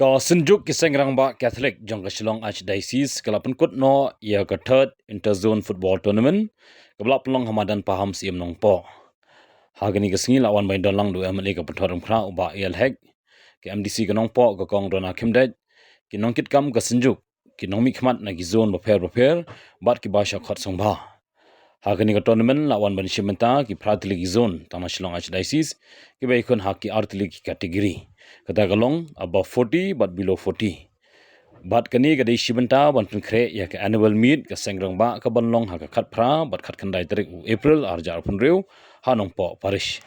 Ko senjuk kiseng rangba Catholic jong ke Shillong Archdiocese kala penkut no ia ke third interzone football tournament kebelak pelong hamadan paham siam nong po. Hagani kesengi lawan bain dolang du emani ke pethorum kra uba el hek ke MDC ke nong po ke kong dona kimdet ki nong kit kam ke senjuk ki nong mi khmat na ki zone beper bat ki basha khot song ba. Hagani ke tournament lawan bain shimenta ki pratili ki zone tama Shillong Archdiocese ki baikon hak ki artili ki kategori. Kata galong above 40 but below 40. Bat kani kadai shibenta ban kre ya ke annual meet ke sengrang ba ka banlong ha ka khat phra bat khat khandai tarik April arja pun reu hanong po parish.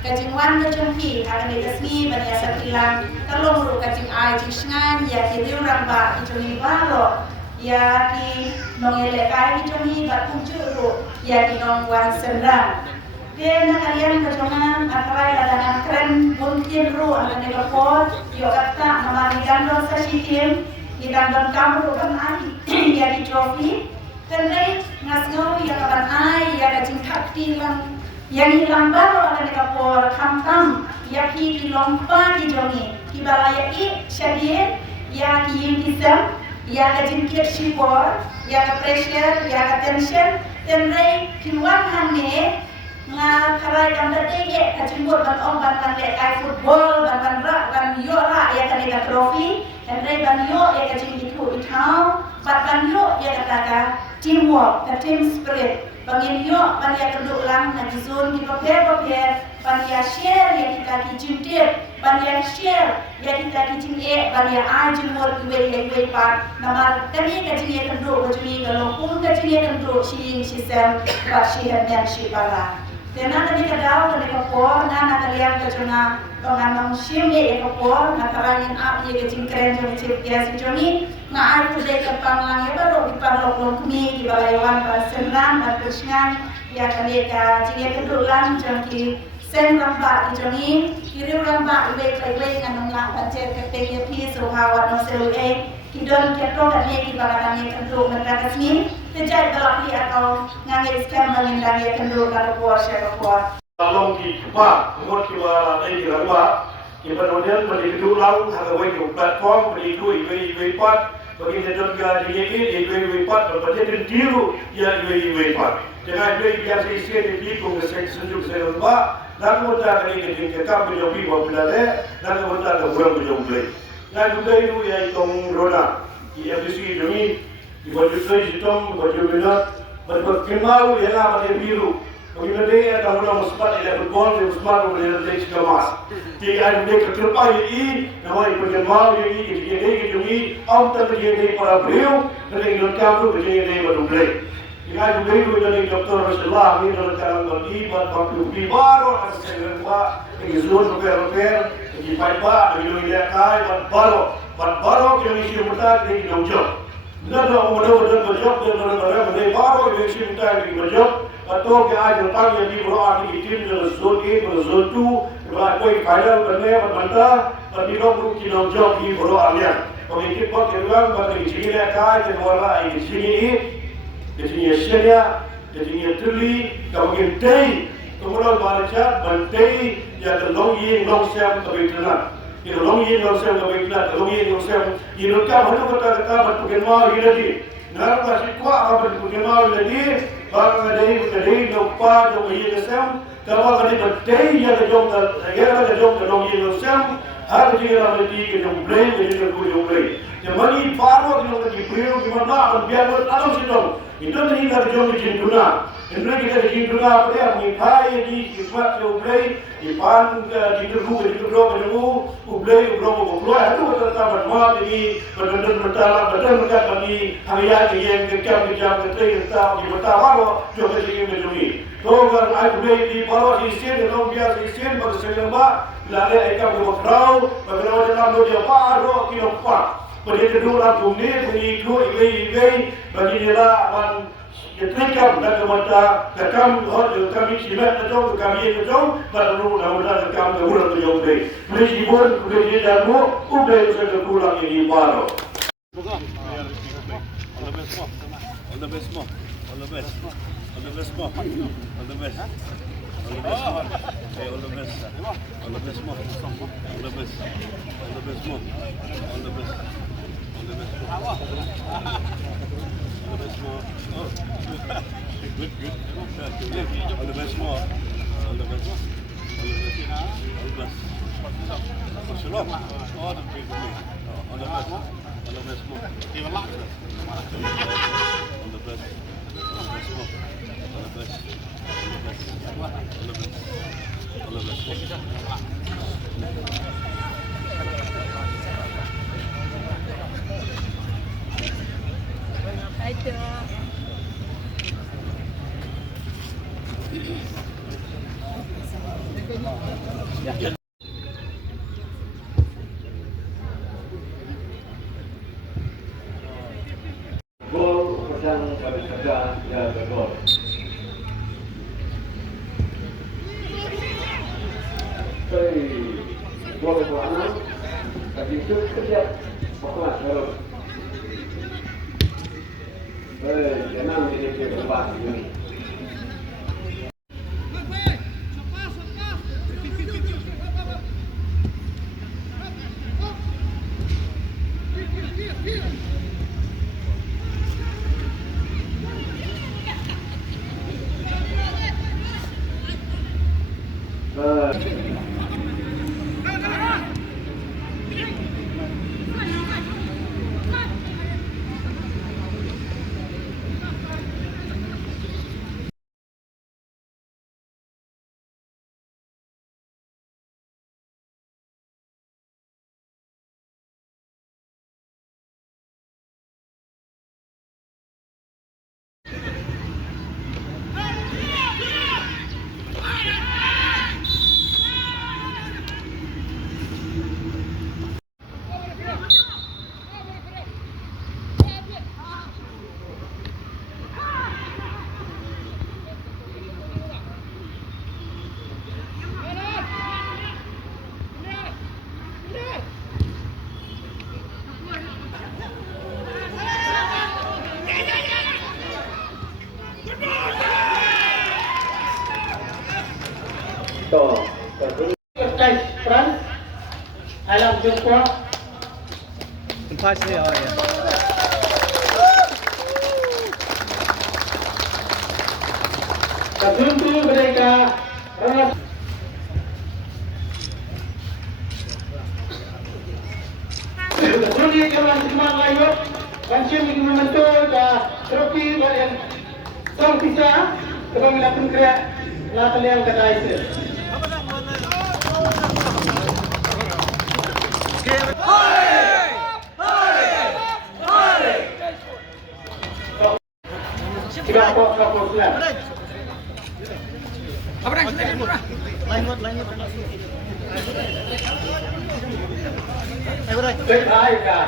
Kajingwan ke jengki, akan dikasih banyak sekilang. Kalau menurut kajing ai jisngan, ya kiri orang bak ijoni balo, ya ki nongelekai ijoni bak kunjuru, ya ki nongwan sendang. Dia nak kalian kejongan akarai ladang keren mungkin ru akan dikapot, yo kata nama digandong sasikim, digandong kamu kan ai, ya di trofi. Tenai ngasngau ya kapan ai, ya kajing kakti lang yang hilang baru akan dekapor kamtam ya ki lompa ki jongi ki balaya I syadien ya ki yintisam ya ka jingkir shipor ya ka pressure ya ka tension tenrai kinuan hanne nga karai kam date ka jimbor ban om ban ban le kai football ban yo ra ya ka nega trophy tenrai ban yo ya ka jingki tu itau ban yo ya ka teamwork ka team spirit bangin yo ban ya kenduk lang na zone di paper ban ya share ya kita ki jimtir ban ya share ya kita ki jing ban ya a jimbor ki we pat namar kami ka jing kenduk ko jing ka lopun ka jing kenduk shi sistem ba shi han shi pala tena kami ka daw ka por na kalian ka jona panganong shim ye ka por na karangin up ye ka jing kren jong chip ya si joni nga ai ku de ka panglang ya baru di parlok long kami di balayawan ba senran ba krisnan ya kali ka jing kenduk lang jong ki sen ramba ki joni kiri ramba we play nganong la ba che ka te ye pi so hawat no sel kidon keto kan ye ki balakan ye kenduk mereka kesini sejak belakang atau nganggil scam mengendang ye kenduk kalau por saya por Long ki pa ngot ki wa dai ki rawa ki banodian bagi du lau ha ga wei platform bagi du i pat bagi ne dot ga di ye i pat bagi den diru ya i pat dengan doi biasa isi di ko ke sejuk se ba dan mo ta ni ke ke ka bi bi wa bulale dan mo ta ga buram bi bulai na du dai du ya tong rona ki FDC demi di baju hitam baju merah baju kemau ya na baju biru bagaimana dia tahu nama sempat ada football dia sempat boleh letak kemas tiga hari dia keterpai ini nama ibu kemau ini dia demi am tak dia para beliau dan yang kamu berjaya dia berdua jika juga itu dari doktor Rasulullah ini dalam cara bagi buat bagi baru asisten pak ini zon repair ini pipa ini dia kai baru yang isi mudah ini jauh nada mudah berjob dan baru yang isi mudah ini berjob atau कि आज होता है यदि वो आगे की टीम जो जोन 1 और जोन 2 जब कोई फाइनल करने और बनता पर लोग ग्रुप की लोग जो की वो आ गया और एक बार के बाद बड़ी चीज है का कि वो वाला एक चीज ये शेरिया ये तुली का वो गई तो वो लोग बारिशा बनते या तो लोग ये लोग से हम कभी इतना ये लोग ये लोग से हम कभी इतना लोग ये लोग से ये लोग क्या होने को करता बट केमा ये लगी नरम का सिक्का अब केमा लगी bang dari lupa jom ye kesem kalau kali betul ya jom negara jom dong ye kesem har dia ramai ke jom play ke jom play jadi paro jom ke play gimana akan biar bertalam sidong itu ni dari jom jinduna ini kita jinduna apa dia mitai di kismat jom play ipan di terbu play itu tetap bermuat ini benar benar kami hari yang kekam kita di bertawa juga jadi menjadi. तो अगर आज भी दी परो इसे लोग बिया इसे पर सेलबा लाले एका बकराव बकराव जना लो dia paro ki opa pada kedua tungni bagi dua igai bagi dia ban ketika dah kemata kakam hot kami silat atau kami itu baru dah kakam urang tu jauh deh boleh jibun boleh dia damu udah sudah pulang ini paro All the best, Mo. All the best. All the best, Mo. All the best. All the best. Hey, all the best. All the best, Mo. All the best. All the best, Mo. All the best. All the best, Mo. All the best, Mo. Oh, good, good. All the best, Mo. All the best. All the best. All the best. For sure. All the best. All the best. All the best, Mo. All the best. Gol pasang kami kerja ya bergol. Gol berwarna, tapi itu kerja pokoknya terus. Jangan ini berubah ini. Tuh, guys, front. Alam jumpa. Empat sih, oh ya. Kabuntu mereka. Kemudian jalan teman lain, kancing ini membentuk trofi yang sang bisa kami lakukan kerja lakukan yang kata itu. Tidak apa-apa sudah. Baik, baik, kak.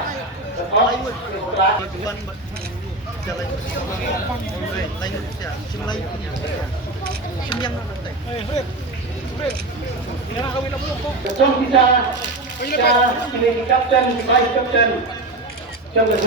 Ketum bisa pilih kapten, vice kapten, contoh